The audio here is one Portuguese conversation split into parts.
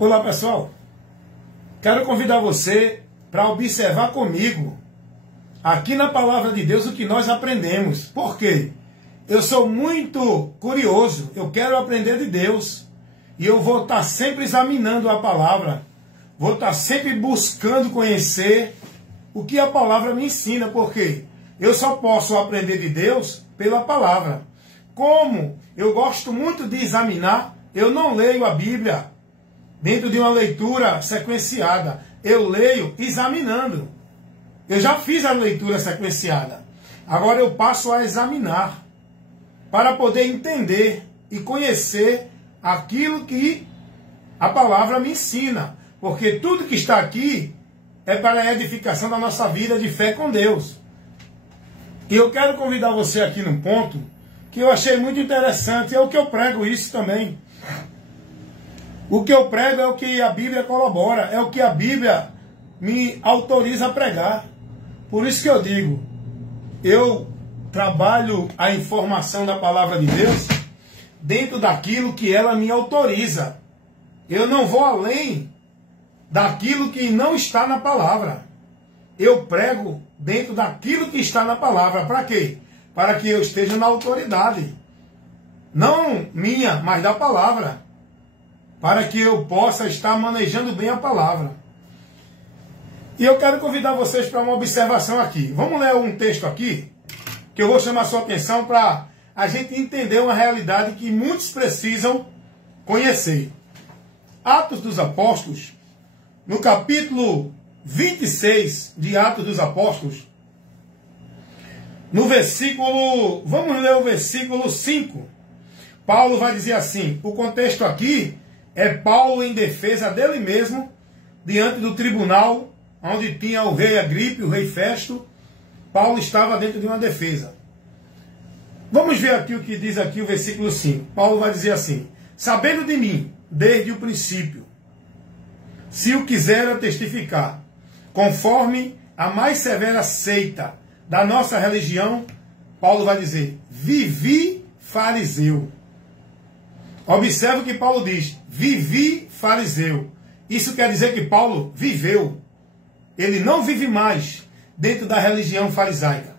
Olá pessoal, quero convidar você para observar comigo aqui na Palavra de Deus o que nós aprendemos. Por quê? Eu sou muito curioso, eu quero aprender de Deus e eu vou estar sempre examinando a Palavra, vou estar sempre buscando conhecer o que a Palavra me ensina, porque eu só posso aprender de Deus pela Palavra. Como eu gosto muito de examinar, eu não leio a Bíblia dentro de uma leitura sequenciada. Eu leio examinando. Eu já fiz a leitura sequenciada. Agora eu passo a examinar para poder entender e conhecer aquilo que a palavra me ensina. Porque tudo que está aqui é para a edificação da nossa vida de fé com Deus. E eu quero convidar você aqui num ponto que eu achei muito interessante. É o que eu prego isso também. O que eu prego é o que a Bíblia corrobora, é o que a Bíblia me autoriza a pregar. Por isso que eu digo, eu trabalho a informação da palavra de Deus dentro daquilo que ela me autoriza. Eu não vou além daquilo que não está na palavra. Eu prego dentro daquilo que está na palavra. Para quê? Para que eu esteja na autoridade. Não minha, mas da palavra. Para que eu possa estar manejando bem a palavra. E eu quero convidar vocês para uma observação aqui. Vamos ler um texto aqui, que eu vou chamar a sua atenção para a gente entender uma realidade que muitos precisam conhecer. Atos dos Apóstolos, no capítulo 26 de Atos dos Apóstolos, no versículo, vamos ler o versículo 5. Paulo vai dizer assim, o contexto aqui é Paulo em defesa dele mesmo, diante do tribunal, onde tinha o rei Agripe, o rei Festo. Paulo estava dentro de uma defesa. Vamos ver aqui o que diz aqui o versículo 5. Paulo vai dizer assim, sabendo de mim, desde o princípio, se o quiser testificar, conforme a mais severa seita da nossa religião, Paulo vai dizer, vivi fariseu. Observe o que Paulo diz, vivi fariseu. Isso quer dizer que Paulo viveu. Ele não vive mais dentro da religião farisaica.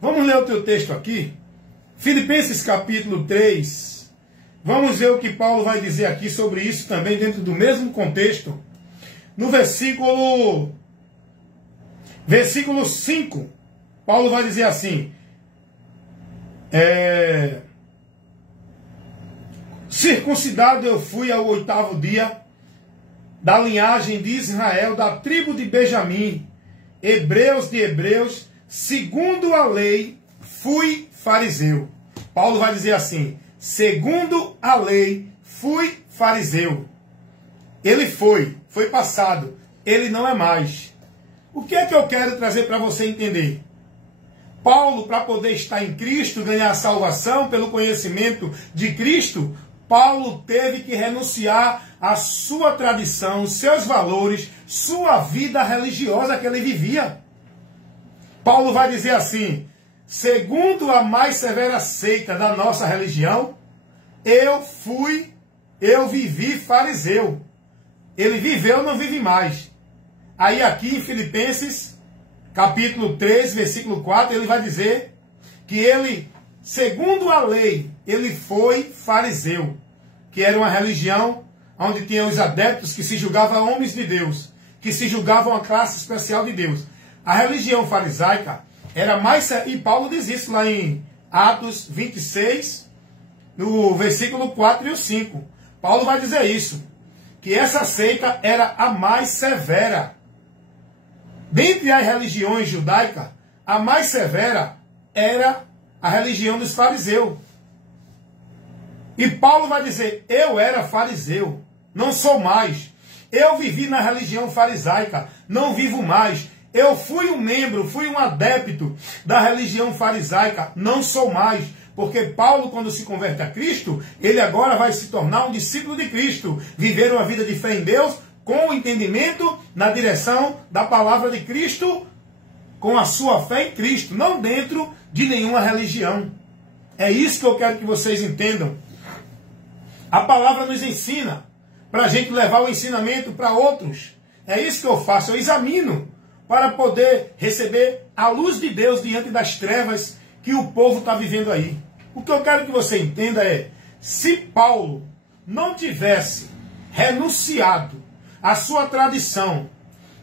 Vamos ler o teu texto aqui. Filipenses capítulo 3. Vamos ver o que Paulo vai dizer aqui sobre isso também dentro do mesmo contexto. No versículo 5, Paulo vai dizer assim, circuncidado eu fui ao 8º dia, da linhagem de Israel, da tribo de Benjamim, hebreus de hebreus, segundo a lei, fui fariseu. Paulo vai dizer assim, segundo a lei, fui fariseu. Ele foi passado, ele não é mais. O que é que eu quero trazer para você entender? Paulo, para poder estar em Cristo, ganhar a salvação pelo conhecimento de Cristo, Paulo teve que renunciar à sua tradição, seus valores, sua vida religiosa que ele vivia. Paulo vai dizer assim, segundo a mais severa seita da nossa religião, eu vivi fariseu. Ele viveu, não vive mais. Aí aqui em Filipenses, capítulo 3, versículo 4, ele vai dizer que ele, segundo a lei, ele foi fariseu, que era uma religião onde tinha os adeptos que se julgavam homens de Deus, que se julgavam uma classe especial de Deus. A religião farisaica era mais... E Paulo diz isso lá em Atos 26, no versículo 4 e o 5. Paulo vai dizer isso, que essa seita era a mais severa. Dentre as religiões judaicas, a mais severa era a religião dos fariseus. E Paulo vai dizer, eu era fariseu, não sou mais. Eu vivi na religião farisaica, não vivo mais. Eu fui um membro, fui um adepto da religião farisaica, não sou mais. Porque Paulo, quando se converte a Cristo, ele agora vai se tornar um discípulo de Cristo. Viver uma vida de fé em Deus, com o entendimento na direção da palavra de Cristo, com a sua fé em Cristo, não dentro de nenhuma religião. É isso que eu quero que vocês entendam. A palavra nos ensina para a gente levar o ensinamento para outros. É isso que eu faço, eu examino para poder receber a luz de Deus diante das trevas que o povo está vivendo aí. O que eu quero que você entenda é, se Paulo não tivesse renunciado à sua tradição,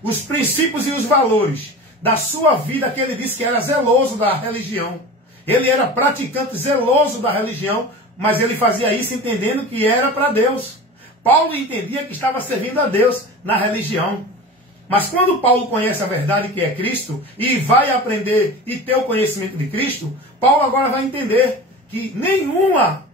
os princípios e os valores da sua vida, que ele disse que era zeloso da religião, ele era praticante zeloso da religião, mas ele fazia isso entendendo que era para Deus. Paulo entendia que estava servindo a Deus na religião. Mas quando Paulo conhece a verdade que é Cristo e vai aprender e ter o conhecimento de Cristo, Paulo agora vai entender que nenhuma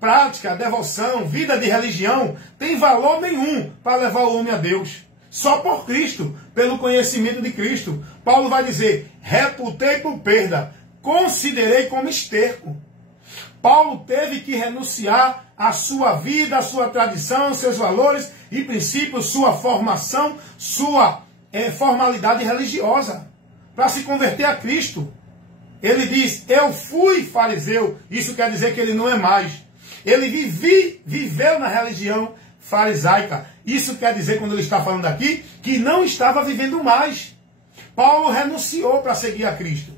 prática, devoção, vida de religião tem valor nenhum para levar o homem a Deus. Só por Cristo, pelo conhecimento de Cristo. Paulo vai dizer, reputei por perda, considerei como esterco. Paulo teve que renunciar à sua vida, à sua tradição, aos seus valores e princípios, sua formação, sua formalidade religiosa, para se converter a Cristo. Ele diz, eu fui fariseu, isso quer dizer que ele não é mais. Ele viveu na religião farisaica. Isso quer dizer, quando ele está falando aqui, que não estava vivendo mais. Paulo renunciou para seguir a Cristo.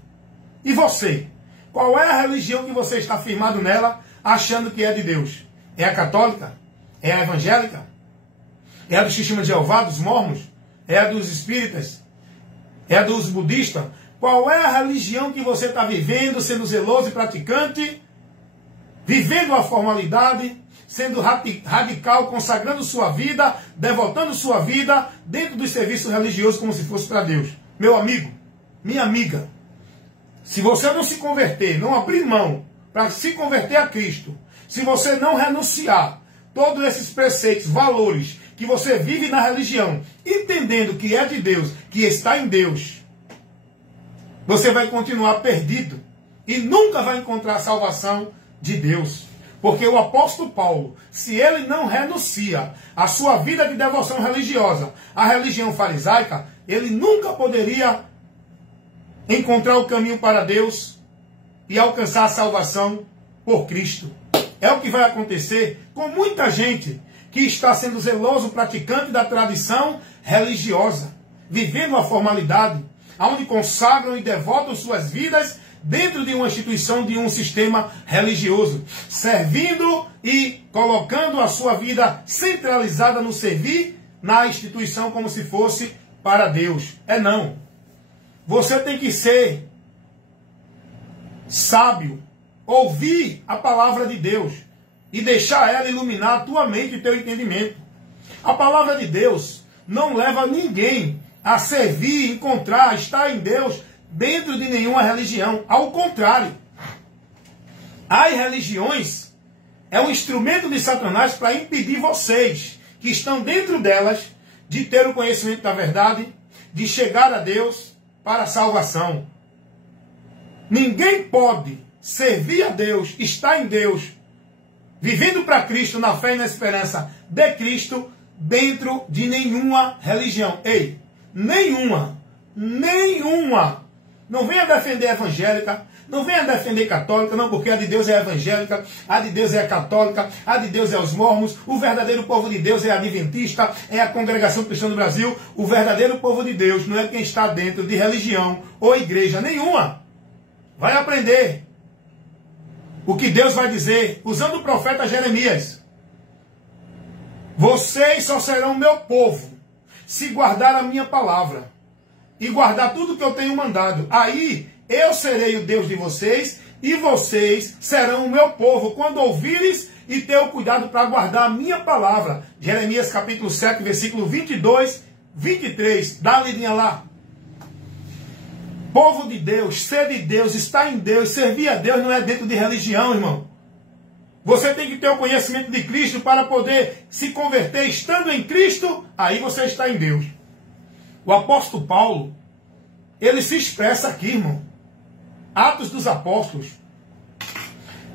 E você? Qual é a religião que você está firmado nela, achando que é de Deus? É a católica? É a evangélica? É a dos testemunhos de Jeová, dos mormons? É a dos espíritas? É a dos budistas? Qual é a religião que você está vivendo, sendo zeloso e praticante, vivendo a formalidade, sendo radical, consagrando sua vida, devotando sua vida dentro dos serviços religiosos como se fosse para Deus? Meu amigo, minha amiga, se você não se converter, não abrir mão para se converter a Cristo, se você não renunciar todos esses preceitos, valores que você vive na religião, entendendo que é de Deus, que está em Deus, você vai continuar perdido e nunca vai encontrar a salvação de Deus. Porque o apóstolo Paulo, se ele não renuncia à sua vida de devoção religiosa, à religião farisaica, ele nunca poderia encontrar o caminho para Deus e alcançar a salvação por Cristo. É o que vai acontecer com muita gente que está sendo zeloso praticante da tradição religiosa, vivendo a formalidade, onde consagram e devotam suas vidas dentro de uma instituição, de um sistema religioso, servindo e colocando a sua vida centralizada no servir na instituição como se fosse para Deus. É não. Você tem que ser sábio, ouvir a palavra de Deus e deixar ela iluminar a tua mente e teu entendimento. A palavra de Deus não leva ninguém a servir, encontrar, estar em Deus dentro de nenhuma religião. Ao contrário, as religiões é um instrumento de Satanás para impedir vocês, que estão dentro delas, de ter o conhecimento da verdade, de chegar a Deus para a salvação. Ninguém pode servir a Deus, estar em Deus, vivendo para Cristo, na fé e na esperança de Cristo, dentro de nenhuma religião. Ei, nenhuma. Não venha defender a evangélica, não venha defender católica, não, porque a de Deus é evangélica, a de Deus é a católica, a de Deus é os mormons, o verdadeiro povo de Deus é a adventista, é a congregação cristã do Brasil. O verdadeiro povo de Deus não é quem está dentro de religião ou igreja nenhuma. Vai aprender o que Deus vai dizer, usando o profeta Jeremias. Vocês só serão meu povo, se guardar a minha palavra e guardar tudo que eu tenho mandado. Aí eu serei o Deus de vocês e vocês serão o meu povo, quando ouvires e ter o cuidado para guardar a minha palavra. Jeremias capítulo 7, versículo 22, 23. Dá uma lidinha lá. Povo de Deus, ser de Deus, estar em Deus, servir a Deus não é dentro de religião, irmão. Você tem que ter o conhecimento de Cristo para poder se converter. Estando em Cristo, aí você está em Deus. O apóstolo Paulo, ele se expressa aqui, irmão. Atos dos Apóstolos,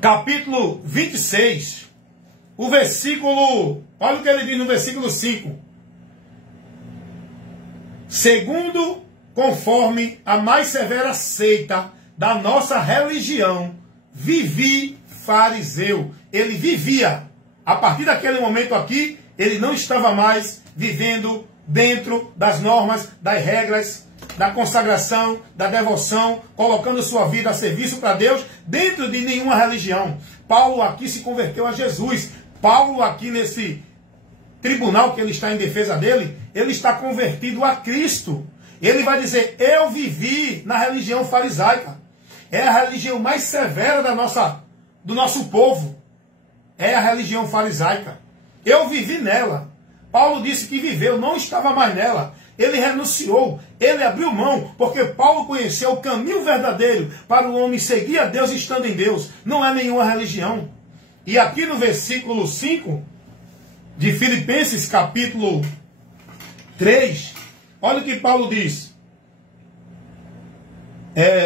capítulo 26, o versículo, olha o que ele diz no versículo 5. Segundo, conforme a mais severa seita da nossa religião, vivi fariseu. Ele vivia. A partir daquele momento aqui, Ele não estava mais vivendo dentro das normas, das regras, da consagração, da devoção, colocando sua vida a serviço para Deus, dentro de nenhuma religião. Paulo aqui se converteu a Jesus. Paulo aqui nesse tribunal que ele está em defesa dele, ele está convertido a Cristo. Ele vai dizer, eu vivi na religião farisaica. É a religião mais severa do nosso povo. É a religião farisaica. Eu vivi nela. Paulo disse que viveu, não estava mais nela. Ele renunciou, ele abriu mão, porque Paulo conheceu o caminho verdadeiro para o homem seguir a Deus estando em Deus. Não é nenhuma religião. E aqui no versículo 5 de Filipenses, capítulo 3, olha o que Paulo diz.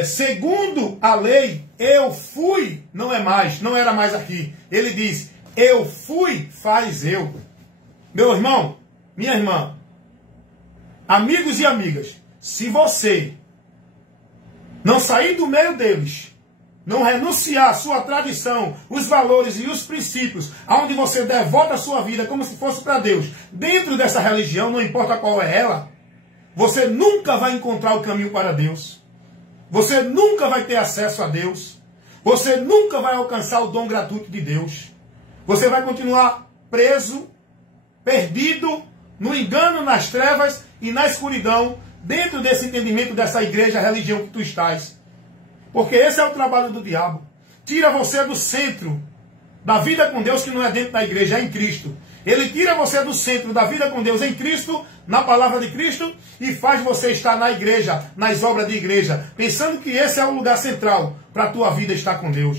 Segundo a lei, eu fui, não era mais aqui. Ele diz, eu fui fariseu. Meu irmão, minha irmã, amigos e amigas, se você não sair do meio deles, não renunciar à sua tradição, os valores e os princípios, aonde você devota a sua vida como se fosse para Deus, dentro dessa religião, não importa qual é ela, você nunca vai encontrar o caminho para Deus. Você nunca vai ter acesso a Deus. Você nunca vai alcançar o dom gratuito de Deus. Você vai continuar preso, perdido, no engano, nas trevas e na escuridão, dentro desse entendimento dessa igreja, religião que tu estás. Porque esse é o trabalho do diabo. Tira você do centro da vida com Deus, que não é dentro da igreja, é em Cristo. Ele tira você do centro da vida com Deus em Cristo, na palavra de Cristo, e faz você estar na igreja, nas obras de igreja, pensando que esse é o lugar central para a tua vida estar com Deus.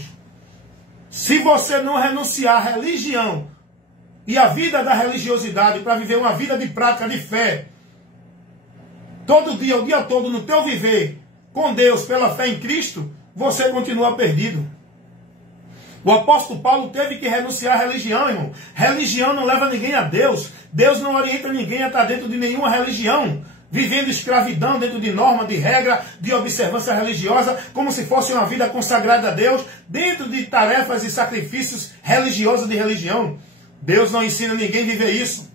Se você não renunciar à religião e à vida da religiosidade para viver uma vida de prática de fé, todo dia, o dia todo, no teu viver com Deus, pela fé em Cristo, você continua perdido. O apóstolo Paulo teve que renunciar à religião, irmão. Religião não leva ninguém a Deus. Deus não orienta ninguém a estar dentro de nenhuma religião, vivendo escravidão dentro de norma, de regra, de observância religiosa, como se fosse uma vida consagrada a Deus, dentro de tarefas e sacrifícios religiosos de religião. Deus não ensina ninguém a viver isso.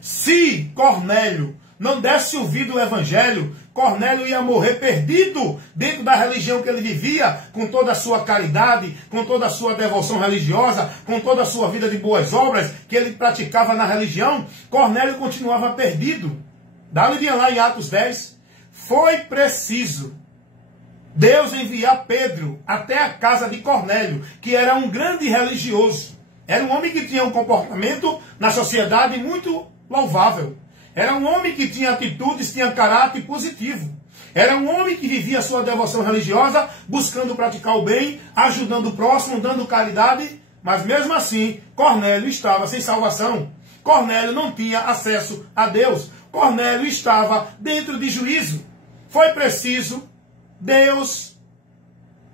Se Cornélio não desse ouvido ao evangelho, Cornélio ia morrer perdido dentro da religião que ele vivia, com toda a sua caridade, com toda a sua devoção religiosa, com toda a sua vida de boas obras que ele praticava na religião. Cornélio continuava perdido. Dá uma olhadinha lá em Atos 10. Foi preciso Deus enviar Pedro até a casa de Cornélio, que era um grande religioso. Era um homem que tinha um comportamento na sociedade muito louvável. Era um homem que tinha atitudes, tinha caráter positivo. Era um homem que vivia a sua devoção religiosa, buscando praticar o bem, ajudando o próximo, dando caridade. Mas mesmo assim, Cornélio estava sem salvação. Cornélio não tinha acesso a Deus. Cornélio estava dentro de juízo. Foi preciso Deus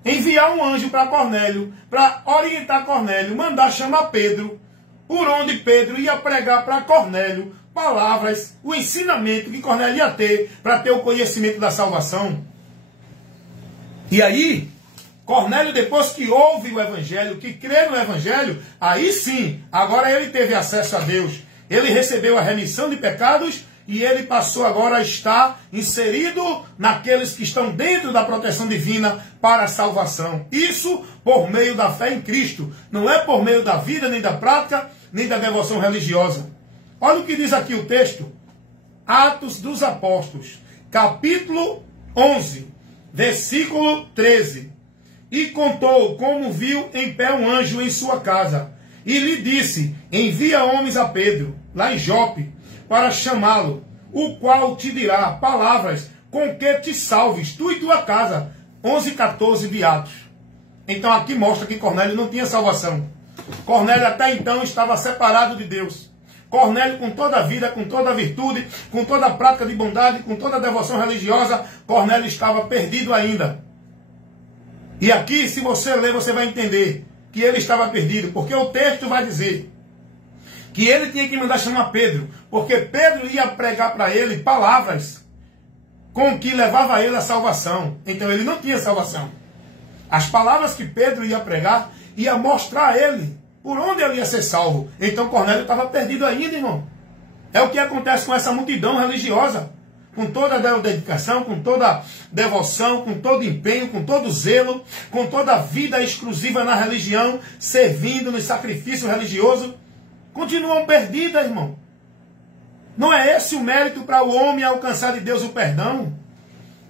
enviar um anjo para Cornélio, para orientar Cornélio, mandar chamar Pedro, por onde Pedro ia pregar para Cornélio palavras, o ensinamento que Cornélio ia ter para ter o conhecimento da salvação. E aí, Cornélio, depois que ouve o evangelho, que crê no evangelho, aí sim, agora ele teve acesso a Deus. Ele recebeu a remissão de pecados e ele passou agora a estar inserido naqueles que estão dentro da proteção divina para a salvação. Isso por meio da fé em Cristo. Não é por meio da vida, nem da prática, nem da devoção religiosa. Olha o que diz aqui o texto. Atos dos Apóstolos, capítulo 11, versículo 13. E contou como viu em pé um anjo em sua casa. E lhe disse, envia homens a Pedro, lá em Jope, para chamá-lo, o qual te dirá palavras com que te salves, tu e tua casa. 11:14 de Atos. Então aqui mostra que Cornélio não tinha salvação. Cornélio até então estava separado de Deus. Cornélio, com toda a vida, com toda a virtude, com toda a prática de bondade, com toda a devoção religiosa, Cornélio estava perdido ainda. E aqui, se você ler, você vai entender que ele estava perdido, porque o texto vai dizer que ele tinha que mandar chamar Pedro, porque Pedro ia pregar para ele palavras com que levava ele à salvação. Então ele não tinha salvação. As palavras que Pedro ia pregar ia mostrar a ele por onde ele ia ser salvo? Então Cornélio estava perdido ainda, irmão. É o que acontece com essa multidão religiosa. Com toda a dedicação, com toda a devoção, com todo empenho, com todo zelo, com toda a vida exclusiva na religião, servindo no sacrifício religioso, continuam perdidas, irmão. Não é esse o mérito para o homem alcançar de Deus o perdão.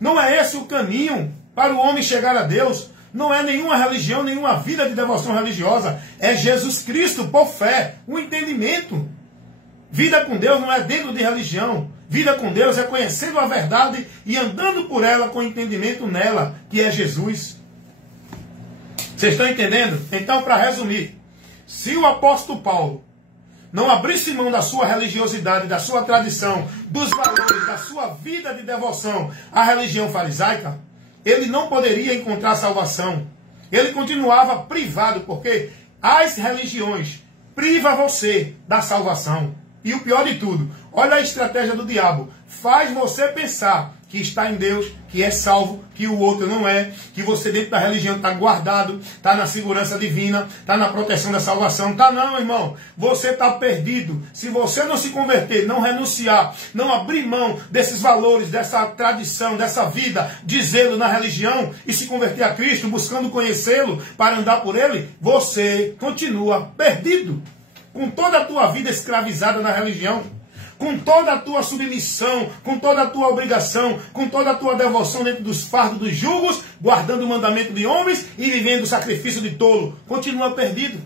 Não é esse o caminho para o homem chegar a Deus. Não é nenhuma religião, nenhuma vida de devoção religiosa. É Jesus Cristo por fé, o entendimento. Vida com Deus não é dentro de religião. Vida com Deus é conhecendo a verdade e andando por ela com entendimento nela, que é Jesus. Vocês estão entendendo? Então, para resumir, se o apóstolo Paulo não abrisse mão da sua religiosidade, da sua tradição, dos valores, da sua vida de devoção à religião farisaica, ele não poderia encontrar salvação. Ele continuava privado, porque as religiões privam você da salvação. E o pior de tudo, olha a estratégia do diabo. Faz você pensar que está em Deus, que é salvo, que o outro não é, que você dentro da religião está guardado, está na segurança divina, está na proteção da salvação. Tá não, irmão. Você está perdido. Se você não se converter, não renunciar, não abrir mão desses valores, dessa tradição, dessa vida de zelo na religião e se converter a Cristo, buscando conhecê-lo para andar por ele, você continua perdido. Com toda a tua vida escravizada na religião, com toda a tua submissão, com toda a tua obrigação, com toda a tua devoção dentro dos fardos dos julgos, guardando o mandamento de homens e vivendo o sacrifício de tolo, continua perdido.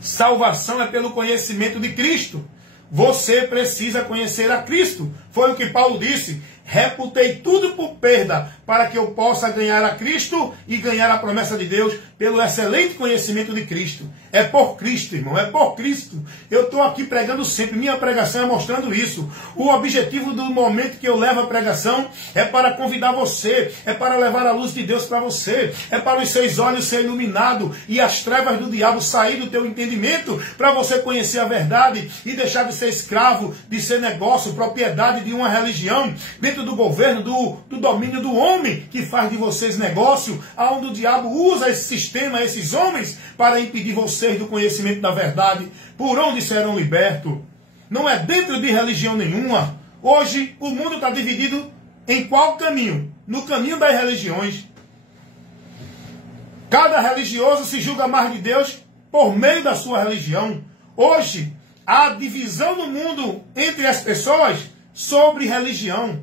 Salvação é pelo conhecimento de Cristo. Você precisa conhecer a Cristo. Foi o que Paulo disse. Reputei tudo por perda para que eu possa ganhar a Cristo e ganhar a promessa de Deus pelo excelente conhecimento de Cristo. É por Cristo, irmão, é por Cristo. Eu estou aqui pregando sempre, minha pregação é mostrando isso. O objetivo do momento que eu levo a pregação é para convidar você, é para levar a luz de Deus para você, é para os seus olhos ser iluminados e as trevas do diabo sair do teu entendimento, para você conhecer a verdade e deixar de ser escravo, de ser negócio, propriedade de uma religião, dentro do governo, do domínio do homem, que faz de vocês negócio, aonde o diabo usa esse sistema, esses homens, para impedir vocês do conhecimento da verdade, por onde serão libertos. Não é dentro de religião nenhuma. Hoje o mundo está dividido em qual caminho? No caminho das religiões. Cada religioso se julga mais de Deus por meio da sua religião. Hoje há divisão no mundo entre as pessoas sobre religião.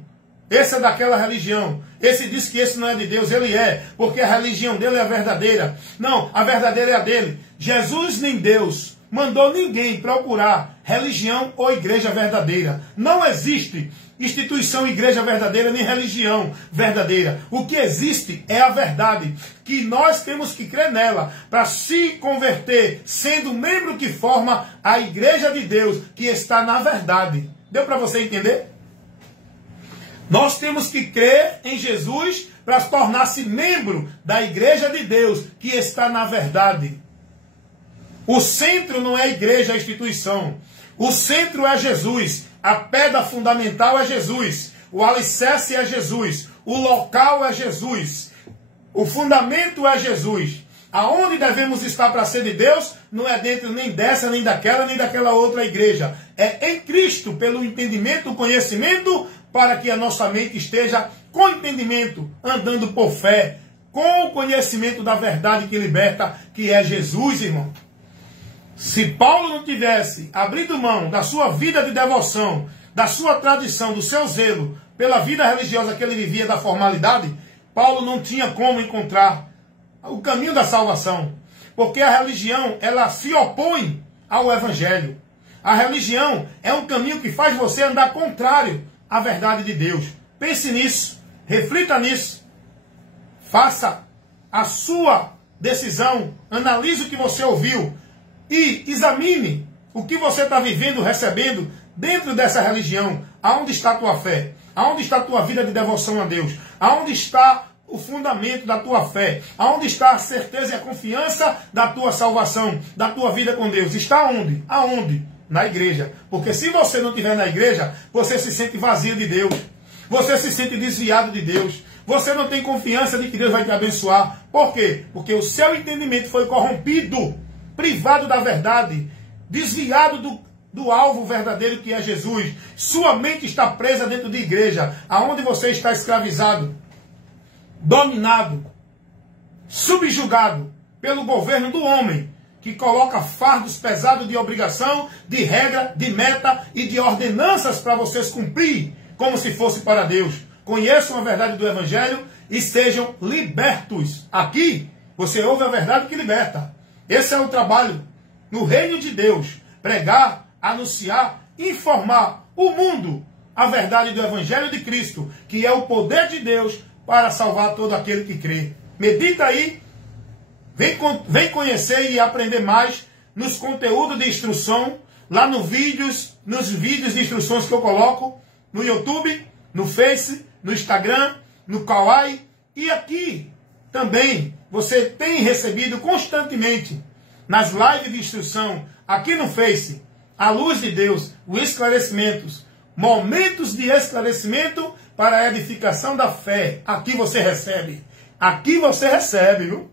Esse é daquela religião. Esse diz que esse não é de Deus. Ele é, porque a religião dele é a verdadeira. Não, a verdadeira é a dele. Jesus nem Deus mandou ninguém procurar religião ou igreja verdadeira. Não existe instituição, igreja verdadeira, nem religião verdadeira. O que existe é a verdade, que nós temos que crer nela para se converter, sendo membro que forma a igreja de Deus, que está na verdade. Deu para você entender? Nós temos que crer em Jesus para tornar-se membro da igreja de Deus, que está na verdade. O centro não é a igreja, a instituição. O centro é Jesus. A pedra fundamental é Jesus. O alicerce é Jesus. O local é Jesus. O fundamento é Jesus. Aonde devemos estar para ser de Deus, não é dentro nem dessa, nem daquela outra igreja. É em Cristo, pelo entendimento, o conhecimento, para que a nossa mente esteja com entendimento, andando por fé, com o conhecimento da verdade que liberta, que é Jesus, irmão. Se Paulo não tivesse abrido mão da sua vida de devoção, da sua tradição, do seu zelo pela vida religiosa que ele vivia, da formalidade, Paulo não tinha como encontrar o caminho da salvação. Porque a religião, ela se opõe ao evangelho. A religião é um caminho que faz você andar contrário à verdade de Deus. Pense nisso, reflita nisso. Faça a sua decisão, analise o que você ouviu e examine o que você está vivendo, recebendo dentro dessa religião. Aonde está a tua fé? Aonde está a tua vida de devoção a Deus? Aonde está o fundamento da tua fé? Aonde está a certeza e a confiança da tua salvação, da tua vida com Deus? Está onde? Aonde? Na igreja. Porque se você não estiver na igreja, você se sente vazio de Deus. Você se sente desviado de Deus. Você não tem confiança de que Deus vai te abençoar. Por quê? Porque o seu entendimento foi corrompido privado da verdade, desviado do alvo verdadeiro que é Jesus. Sua mente está presa dentro de igreja, aonde você está escravizado, dominado, subjugado pelo governo do homem, que coloca fardos pesados de obrigação, de regra, de meta e de ordenanças para vocês cumprir, como se fosse para Deus. Conheçam a verdade do Evangelho e sejam libertos. Aqui, você ouve a verdade que liberta. Esse é o trabalho no reino de Deus. Pregar, anunciar, informar o mundo a verdade do Evangelho de Cristo, que é o poder de Deus para salvar todo aquele que crê. Medita aí. Vem conhecer e aprender mais nos conteúdos de instrução, lá nos vídeos de instruções que eu coloco no YouTube, no Face, no Instagram, no Kawaii. E aqui também você tem recebido constantemente nas lives de instrução, aqui no Face, a luz de Deus, os esclarecimentos, momentos de esclarecimento para a edificação da fé. Aqui você recebe, viu?